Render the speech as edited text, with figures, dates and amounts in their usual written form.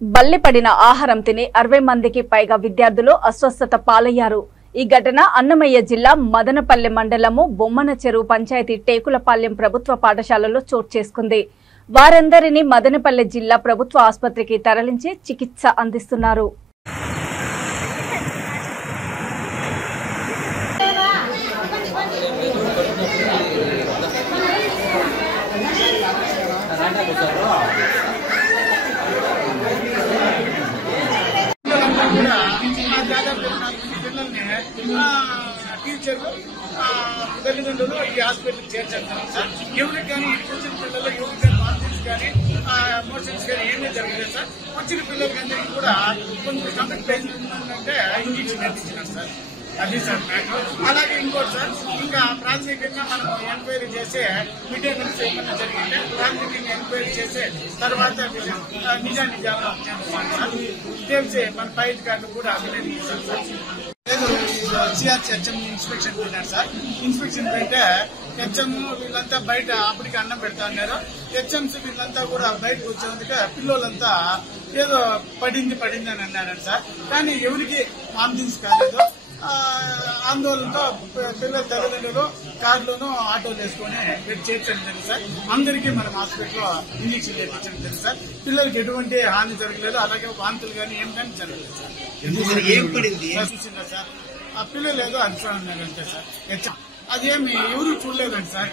బల్లెపడిన ఆహారం తిని 60 మందికి పైగా విద్యార్థులు అస్వస్థత పాలయ్యారు. ఈ ఘటన అన్నమయ్య జిల్లా మదనపల్లె మండలము బొమ్మన చెరువు పంచాయతీ టేకులపాలెం ప్రభుత్వ పాఠశాలలో చోటు చేసుకుంది. వారందరినీ మదనపల్లె జిల్లా ప్రభుత్వ ఆసుపత్రికి తరలించి చికిత్స అందిస్తున్నారు. టీచర్లు తల్లిదండ్రులు ఈ హాస్పిటల్ చేర్చారు సార్. ఎవరికి కానీ వచ్చిన పిల్లలు ఎవరికి కానీ వామిటింగ్స్ కానీ మోషన్స్ కానీ ఏమీ జరగలేదు సార్. వచ్చిన పిల్లలకి అందరికీ కూడా కొంచెం స్టమక్ పెయిన్ ఉందంటే ఇంజక్షన్ అందించినారు సార్. అది సార్ మ్యాటర్. అలాగే ఇంకోటి సార్, ఇంకా ప్రాథమికంగా మనం ఎంక్వైరీ చేసే మెయింటెనెన్స్ ఏమన్నా జరిగింటే ప్రాథమికంగా ఎంక్వైరీ చేసే తర్వాత నిజాలు తెలిసి మన పై అధికారులు కూడా అభినందించారు సార్. సిఆర్సీ హెచ్ఎం ఇన్స్పెక్షన్ పెట్టారు సార్. ఇన్స్పెక్షన్ పెడితే హెచ్ఎం వీళ్ళంతా బయట అప్పటికి అన్నం పెడతా ఉన్నారు. హెచ్ఎంస్ వీళ్ళంతా కూడా బయటకు వచ్చేందుకే పిల్లలంతా ఏదో పడింది అని అన్నారంట సార్. కానీ ఎవరికి వామిటింగ్స్ కాలేదు. ఆందోళనతో పిల్లల తల్లిదండ్రులు కార్లోనూ ఆటోలు వేసుకుని చేర్చడం జరిగింది సార్. అందరికీ మనం హాస్పిటల్లో ఇంజక్షన్ చేయించడం జరిగింది సార్. పిల్లలకి ఎటువంటి హాని జరగలేదు. అలాగే వాంతులు కానీ ఏం కానీ జరగలేదు సార్. చూసిందా సార్, ఆ పిల్లలు ఏదో అర్థం ఉన్నారంటే సార్. అదేమి ఎవరు చూడలేదండి సార్.